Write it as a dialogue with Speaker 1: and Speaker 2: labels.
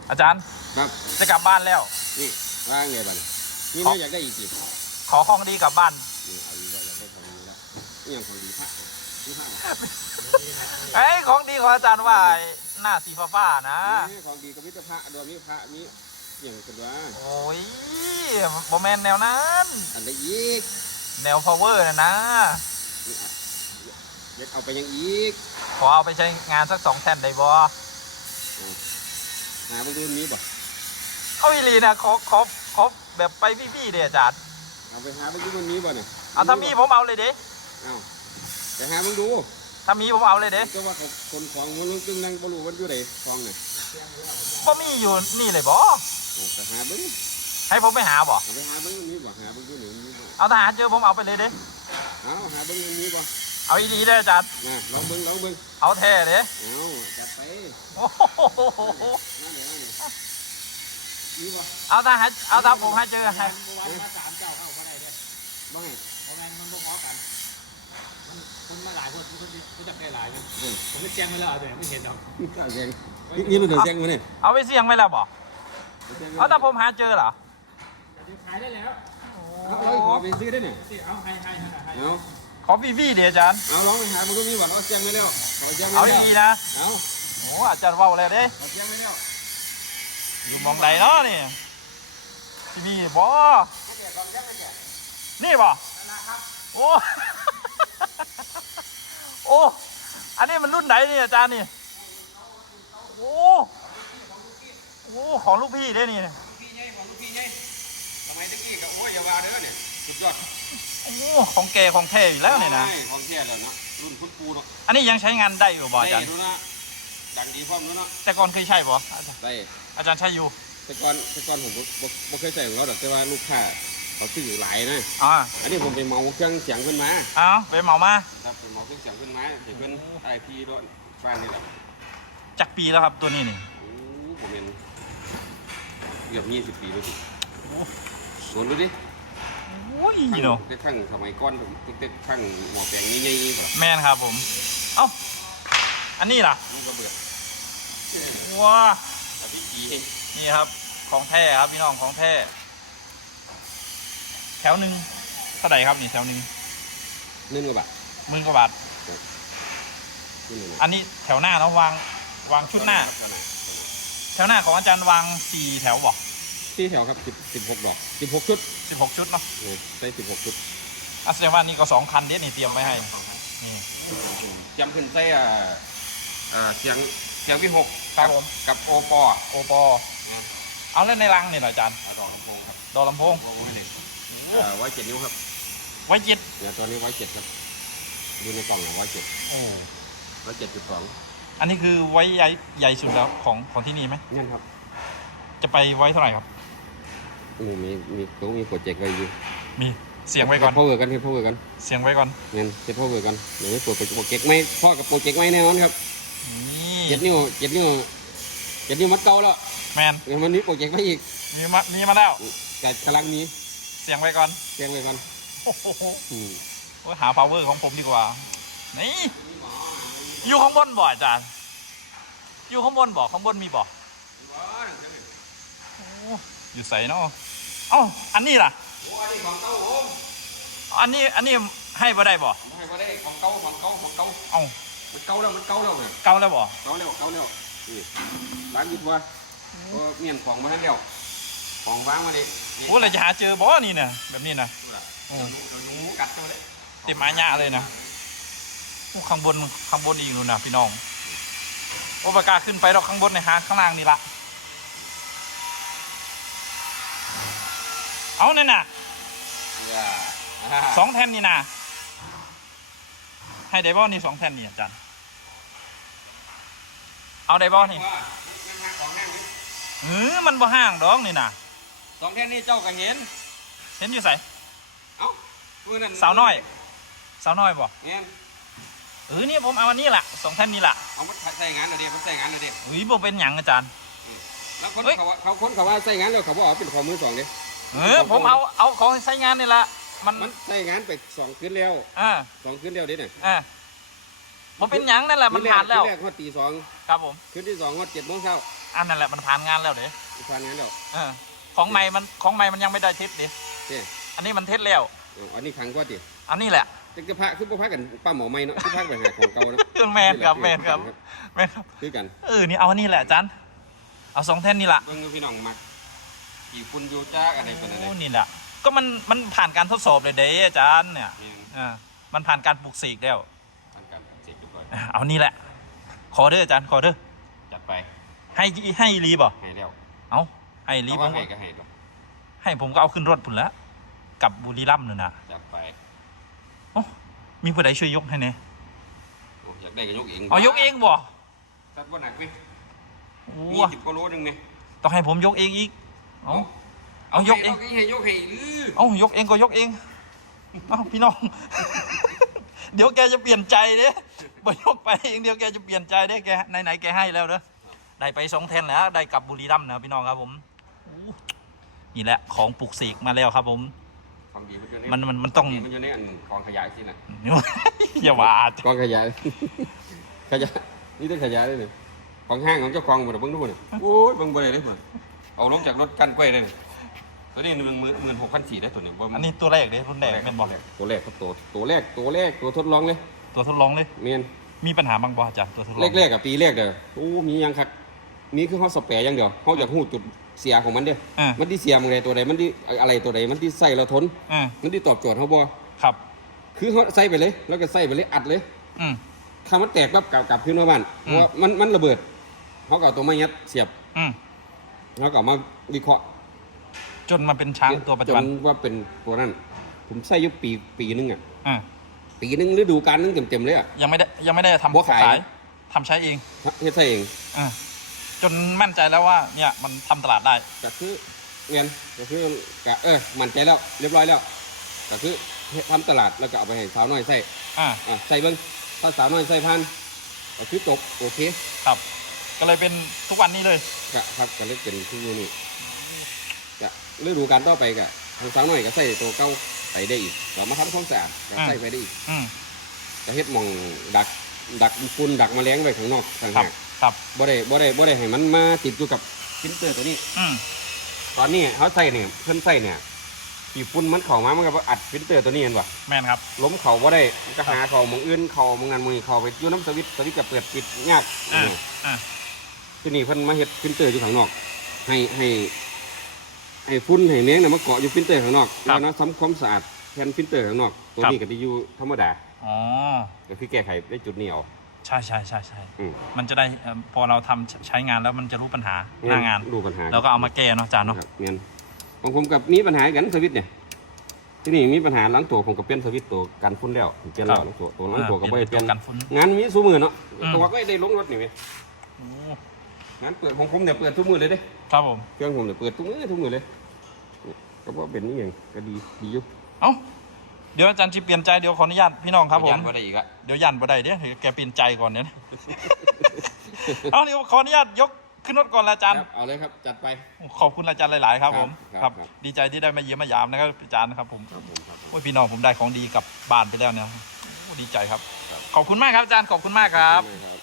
Speaker 1: อาจารย์
Speaker 2: ครับ
Speaker 1: จะกลับบ้านแล้ว
Speaker 2: นี่ว่างไงบ้างนี่ไม่อยากได้อีกสิ
Speaker 1: ขอของดีกลับบ้าน
Speaker 2: นี่เอาอีกแล้วอยากได้ของดีแล้วนี่ยังของดีพระนี่พระ
Speaker 1: ไอ้ของดีของอาจารย์ว่าหน้าสีฟ้านะ
Speaker 2: นี่ของดีกับมิตรพระดวงมิตรพระนี้อย่างกันว่า
Speaker 1: โอ้ยโมเมนแนวนั้น
Speaker 2: อันใดอีก
Speaker 1: แนว power นะ
Speaker 2: เด็ดเอาไปยังอีก
Speaker 1: ขอเอาไปใช้งานสัก2 แท่นได้บ่
Speaker 2: หาบางเรื่องนี้บ่
Speaker 1: เอาอีหลีนะขอแบบไปพี่ๆเดี๋ยวอาจารย์
Speaker 2: เอาไปหาบางเรื่องนี้บ่เนี่ย
Speaker 1: เอาถ้ามีผมเอาเลยเด้
Speaker 2: เอาไปหาบางดู
Speaker 1: ถ้ามีผมเอาเลยเด้
Speaker 2: ก็ว่าคนของมันตึงนั่งบรูมันอยู่ไหนคลองเนี่ย
Speaker 1: ก็มีอยู่นี่เลยบ่
Speaker 2: ไปหาบึ้ง
Speaker 1: ให้ผมไปหาบ่
Speaker 2: ไปหาบึ้งนี้บ่หาบึ้งอยู่ไหน
Speaker 1: เอาถ้าหาเจอผมเอาไปเลยเด้
Speaker 2: เอาหาบึ้งนี้บ่
Speaker 1: เอาอีหลีเด้อาจารย์
Speaker 2: ลองบึ้ง
Speaker 1: เอาแท้เด้
Speaker 2: เอาจัดไป
Speaker 1: โอ้โหเอาถ้าผมให้เจอให้
Speaker 3: มา3 เจ้าเข้าได้เด้
Speaker 2: ไม่
Speaker 3: เพราะมันบ่พอกันคนมาหลายคนเขาจับได้หลายผมไม่แจ้งไว้แล้วแต่ไม่เห็นหรอก
Speaker 2: นี่เราเดือดแจ้งมาเนี่ย
Speaker 1: เอาไปเสี่ยงไว้แล้วบ่เอาถ้าผมหาเจอเหรอ
Speaker 3: ขายได้แล้ว
Speaker 2: เอาขอไปซื้อได้เนี่ย
Speaker 3: เอาให้
Speaker 2: เอา
Speaker 1: ขอพี่เดี๋ยวอาจารย์
Speaker 2: เอาลองไปหามันก็มีบ่เราแจ้งไว้แล้ว
Speaker 1: เอาดีนะ
Speaker 2: เอา
Speaker 1: โอ้อาจารย์ว่าแล้วเด้
Speaker 2: เราแจ้งไว้แล้ว
Speaker 1: อยู่มองใดเนาะนี่มีบ่นี่บ่โอ้โอ้อันนี้มันรุ่นไหนนี่อาจารย์นี่โอ้ของลูกพี่เด้นี่
Speaker 2: พี่ใหญ่ของลูกพี่ใหญ่สมัยตะกี้กับโอ้ยอย่าว่าเด้อเนี่ยสุดยอด
Speaker 1: โอ้ของแกของแท้อยู่แล้วเนี่ยนะ
Speaker 2: ของแท้แล้วเนาะรุ่นพุทธปูเนาะ
Speaker 1: อันนี้ยังใช้งานได้อยู่บ่อาจารย์
Speaker 2: ดูนะดังดีพร้อมแล้วเนาะ
Speaker 1: แต่ก่อนเคยใช่บ่
Speaker 2: ได้
Speaker 1: อาจารย์ใช้อยู่
Speaker 2: แต่ก่อนผมบ่เคยใส่ของเขาแต่ว่าลูกค้าเขาซื้ออยู่หลายนะอันนี้ผมไปเมาเครื่องเสียงขึ้นมา
Speaker 1: ไปเมามา
Speaker 2: ครับไปเมาเครื่องเสียงขึ้นมาเห็นเป็นไอพีด้วยบ้านนี่แหละ
Speaker 1: จักปีแล้วครับตัวนี้นี่
Speaker 2: ผมเป็นเกือบ20 ปีแล้วสิสวนดูดิ
Speaker 1: โอ้ยเนาะ
Speaker 2: ทั้งสมัยก่อนผมทั้งหมอแปลงนี้ใหญ่
Speaker 1: แม่นครับผมเอ้าอันนี้ล่ะ
Speaker 2: ลูกกระเบื้อง
Speaker 1: ว้า
Speaker 2: นี่
Speaker 1: ครับของแท้ครับพี่น้องของแท้แถวหนึ่งเท่าไหร่ครับนี่แถวหนึ่ง
Speaker 2: 10,000 กว่าบาท
Speaker 1: 10,000 กว่าบาทอันนี้แถวหน้าเนาะวางชุดหน้าแถวหน้าของอาจารย์วาง4 แถวบ่
Speaker 2: 4 แถวครับ16 ดอก16 ชุด
Speaker 1: 16 ชุดเนาะ
Speaker 2: ใส่16 ชุด
Speaker 1: แสดงว่านี่ก็2 คันเด็ดนี่เตรียมไว้ให้นี่
Speaker 2: จำขึ้นใส่เสียงพี่6
Speaker 1: ครับผม
Speaker 2: กับโอป
Speaker 1: เอาเล่นในรังนี่หน่อยอาจารย์
Speaker 2: ดอกลำโพงครับ
Speaker 1: ดอกลำโพง
Speaker 2: ไว้7 นิ้วครับ
Speaker 1: ไว้7
Speaker 2: เนี่ยตอนนี้ไว้7ครับดูในกล่องไว้7ไว้7.2
Speaker 1: อันนี้คือไว้ใหญ่สุดแล้วของที่นี่ไหม
Speaker 2: นั่นครับ
Speaker 1: จะไปไว้เท่าไหร่ครับ
Speaker 2: มีโปรเจกต์ไว้อยู่
Speaker 1: มีเสียงไว้ก่อน
Speaker 2: พ่อเวอร์กัน
Speaker 1: เสียงไว้ก่อน
Speaker 2: เงินเซ็ตพ่อเวอร์กันเดี๋ยวนี้โปรเจกต์ไม่พ่อกับโปรเจกต์ไม่แน่นอนครับ7 นิ้วมัดเก่าแล้ว
Speaker 1: แมน
Speaker 2: เดี๋ยววันนี้โปรเจกต์ไปอีก
Speaker 1: มีมาแล้ว
Speaker 2: แต่กำลังมี
Speaker 1: เสียงไว้ก่อนโอ้โหหา power ของผมดีกว่านี่อยู่ข้างบนบ่อาจารย์อยู่ข้างบนบ่ข้างบนมีบ่อยู่ใส่เนาะเอ้าอันนี้ล่ะ
Speaker 2: อันนี้ของเก่าผม
Speaker 1: อันนี้ให้บ่ได้บ่
Speaker 2: ให้บ่ได้ของเก่า
Speaker 1: เอ้า
Speaker 2: มันเก่าแล้วเนี่ย
Speaker 1: เก่าแล้วบ่
Speaker 2: เก่าแล้วนี่ร้านยึดว่าก็เมียนของมาให้แล้วของวางมาดิ
Speaker 1: โอ้เราจะหาเจอบ่นี่นะแบบนี้นะ
Speaker 2: หนูกัดตัวเลย
Speaker 1: เต็มไม้หญ้าเลยนะข้างบนอีกนู่นนะพี่น้องโอ้ปากกาขึ้นไปเราข้างบนในหาข้างล่างนี่ละเอาเนี่ยนะ2 แท่นนี่นะให้ไดบอลนี่2 แท่นนี่อาจารย์เอาไดบอลนี่มันบ่ห่างดอกนี่นะ
Speaker 2: 2 แท่นนี่เจ้าก็เห็น
Speaker 1: อยู่ใส่
Speaker 2: เอ้า
Speaker 1: สาวน้อยบ่
Speaker 2: เนี่ย
Speaker 1: นี่ผมเอาอันนี้แหละ2 แท่นนี่แหละ
Speaker 2: เอามาใส่งานหน่อยดิ
Speaker 1: บ่เป็นหยังอาจารย์
Speaker 2: แล้วคนเขาว่าใส่งานแล้วเขาบอกเป็นของมือ2ดิ
Speaker 1: ผมเอาของใช้งานนี่แหละ
Speaker 2: มันใช้งานไป2 คืนแล้ว2 คืนแล้วดิเนี่ย
Speaker 1: มันเป็นหยังนั่นแหละมันผ่านแล้ว
Speaker 2: ที่แรกฮอดตี 2
Speaker 1: ครับผม
Speaker 2: คืนที่2ฮอด7 โมงเช้า
Speaker 1: อันนั่นแหละมันผ่านงานแล้วเด้
Speaker 2: ผ่านงานแล้ว
Speaker 1: ของใหม่มันยังไม่ได้เทสดิ
Speaker 2: เจ้
Speaker 1: อันนี้มันเทสแล้ว
Speaker 2: อันนี้ขังกว่าติ
Speaker 1: อันนี้แหละ
Speaker 2: แต่จะพระคือบ่พากันป้าหมอใหม่เนาะคือพาไปหาของเก่าเนาะ
Speaker 1: เครื่องแมนครับแมนครับแมนครับ
Speaker 2: คือกัน
Speaker 1: นี่เอาอันนี้แหละอาจารย์เอา2 แท่นนี่แหละ
Speaker 2: เบิ่งพี่น้องมักกี่คุณอยู่จากอะไรเป็นอะไร
Speaker 1: โอ้นี่แหละก็มันผ่านการทดสอบเลยเด้อาจารย์เนี่ยมันผ่านการปลูกเสกแล้ว
Speaker 2: ทำการเสร็จเรียบร้อย
Speaker 1: เอานี่แหละขอเด้ออาจารย์ขอเด้อ
Speaker 2: จัดไป
Speaker 1: ให้รีบ่
Speaker 2: ให้แล้ว
Speaker 1: เอาให้รี
Speaker 2: เอา
Speaker 1: ผ
Speaker 2: ว่าม ให้ก็ให้ดอก
Speaker 1: ให้ผมก็เอาขึ้นรถพุ่นแล้วกับบุรีรัมย์เลยนะ
Speaker 2: จัดไป
Speaker 1: มีผู้ใดช่วยยกให้เนี่ย
Speaker 2: โอ้อยากได้ก็ยกเอง
Speaker 1: เอายกเองบ่
Speaker 2: ซัดบ่หนักไหม
Speaker 1: โอ้
Speaker 2: มี10 กว่าโลนึงเนี่ย
Speaker 1: ต้องให้ผมยกเองอีกเอายกเอง
Speaker 2: ให้ยกให้
Speaker 1: ยกเองก็ยกเองพี่น้อง เดี๋ยวแกจะเปลี่ยนใจเด้บ่ยกไปเองเดี๋ยวแกจะเปลี่ยนใจเด้แกไหนแกให้แล้วเด้อได้ไป2 แท่นแล้วได้กับบุรีรัมย์นะพี่น้องครับผมนี่แหละของปลูกเสกมาแล้วครับผม
Speaker 2: ความดีมันอยู่ใน
Speaker 1: มันต้อง
Speaker 2: มันอยู่ในอันกองขยะสิน่ะ
Speaker 1: อย่าว่า
Speaker 2: กองขยะ ขยะนี่ต้องขยะด้วยนี่ของห้างของเจ้าของหมดเบิ่งดูนี่โอ้ยเบิ่งบ่ได้เลยเพิ่นเอาลงจากรถกันกล้วยเลยตัวนี้16,400ได้ตัวนี้บ่
Speaker 1: อันนี้ตัวแรกเด้รุ่นแรกแม่นบ่
Speaker 2: ตัวแรกครับตัวแรกตัวทดลองเลย
Speaker 1: ตัวทดลองเลย
Speaker 2: แม่น
Speaker 1: มีปัญหาบ้างบ่อาจารย์ตัวทดลอง
Speaker 2: แรกๆกับปีแรกเด้อโอ้มียังคักมีคือเฮาสแปรอย่างเดียวเฮาอยากฮู้จุดเสียของมันเด้อมันที่เสียมันไดตัวใดมันที่อะไรตัวใดมันที่ใส่แล้วทนมันที่ตอบโจทย์เฮาบ่
Speaker 1: ครับ
Speaker 2: คือเฮาใส่ไปเลยแล้วก็ใส่ไปเลยอัดเลย ถ้ามันแตกปั๊บกลับขึ้นมาบ้านเพราะว่ามันระเบิดเขาก็เอาตัวไม้ยัดเสียบเขาก็เอามาวิเคราะห์
Speaker 1: จนมาเป็นช้างตัวปัจจุบัน
Speaker 2: จนว่าเป็นตัวนั้น ผมใส่ยุคปีนึงอ่ะ
Speaker 1: อ่า
Speaker 2: ปีนึงฤดูกาลนึงเต็มๆเลยอ่ะ
Speaker 1: ยังไม่ได้ทำ
Speaker 2: บ่ขาย
Speaker 1: ทำใช้เอง
Speaker 2: เฮ็ดใส่เอง
Speaker 1: จนมั่นใจแล้วว่าเนี่ยมันทำตลาดได้
Speaker 2: ก็คือเงินก็คือมั่นใจแล้วเรียบร้อยแล้วก็คือทำตลาดแล้วก็เอาไปให้สาวน้อยใส่ใส่เบิ้งถ้าสาวน้อยใส่พันก็คือจบโอเค
Speaker 1: ครับ ก็เลยเป็นทุกวันนี้เลย
Speaker 2: ก็ครับก็เลยเป็นทุกนี้ก็ฤดูกาลต่อไปก็ทางสาวน้อยก็ใส่ตัวเก่าใส่ได้อีกก็มาทำความสะอาดก็ใส่ไปได้อีกก็เฮ็ดหม่องดักฝุ่นดักแมลงไว้ข้างนอกต่างหาก
Speaker 1: ครับ
Speaker 2: บ่ได้ให้มันมาติดอยู่กับฟิลเตอร์ตัวนี้ ตอนนี้เขาใส่เนี่ยเพิ่นใส่เนี่ยปีฝุ่นมันเข้ามามันก็อัดฟิลเตอร์ตัวนี้เห็นป่ะ
Speaker 1: แม่นครับ
Speaker 2: ล้มเข่าบ่ได้ก็หาเข่าหมองอื่นเข่าหมองนั้นมือเข่าไปอยู่น้ำสวิตก็เปิดปิดยากทีนี้เพิ่นมาเฮ็ดฟิลเตอร์อยู่ข้างนอกให้ฝุ่นให้แมงน่ะมาเกาะอยู่ฟิลเตอร์ข้างนอกแล้วนะทำความสะอาดแผ่นฟิลเตอร์ข้างนอกตัวนี้ก็สิอยู่ธรรมดาก็คือแก้ไขได้จุดนี้เอา
Speaker 1: ใช่มันจะได้พอเราทำใช้งานแล้วมันจะรู้ปัญหาหน้างาน
Speaker 2: รู้ปัญหา
Speaker 1: แล้วก็เอามาแก้เนาะอาจารย์เนาะ
Speaker 2: เงี้ยของผมกับมีปัญหากันสวิตเนี่ยที่นี่มีปัญหาล้างตัวผมกับเปลี่ยนสวิตตัวกันฝุ่นแล้วเปลี่ยนแล้วล้างตัวก็บ่ได้เปลี่ยนงานมีสู้มือเนาะตัวก็ได้ลงรถนี่เว้ยงานเปิดของผมเนี่ยเปิดทุกมือเลยเด้
Speaker 1: ครับผม
Speaker 2: เครื่องผมเนี่ยเปิดทุกมือเลยก็ว่าเป็นนี่เองก็ดีอยู่
Speaker 1: เดี๋ยวอาจารย์จะเปลี่ยนใจเดี๋ยวขออนุญาตพี่น้องครับผม
Speaker 2: ยันบ่ได้อีกอะ
Speaker 1: เดี๋ยวยันบ่ได้เดี๋ยวแกเปลี่ยนใจก่อนเนี่ยเอาเดี๋ยวขออนุญาตยกขึ้นรถก่อนอาจารย์
Speaker 2: เอาเลยครับจัดไป
Speaker 1: ขอบคุณอาจารย์หลายๆครับผมครับดีใจที่ได้มาเยี่ยมมายามนะครับอาจารย์นะครับผมโอ้ยพี่น้องผมได้ของดีกลับบ้านไปแล้วเนี่ยดีใจครับขอบคุณมากครับอาจารย์ขอบคุณมากครับ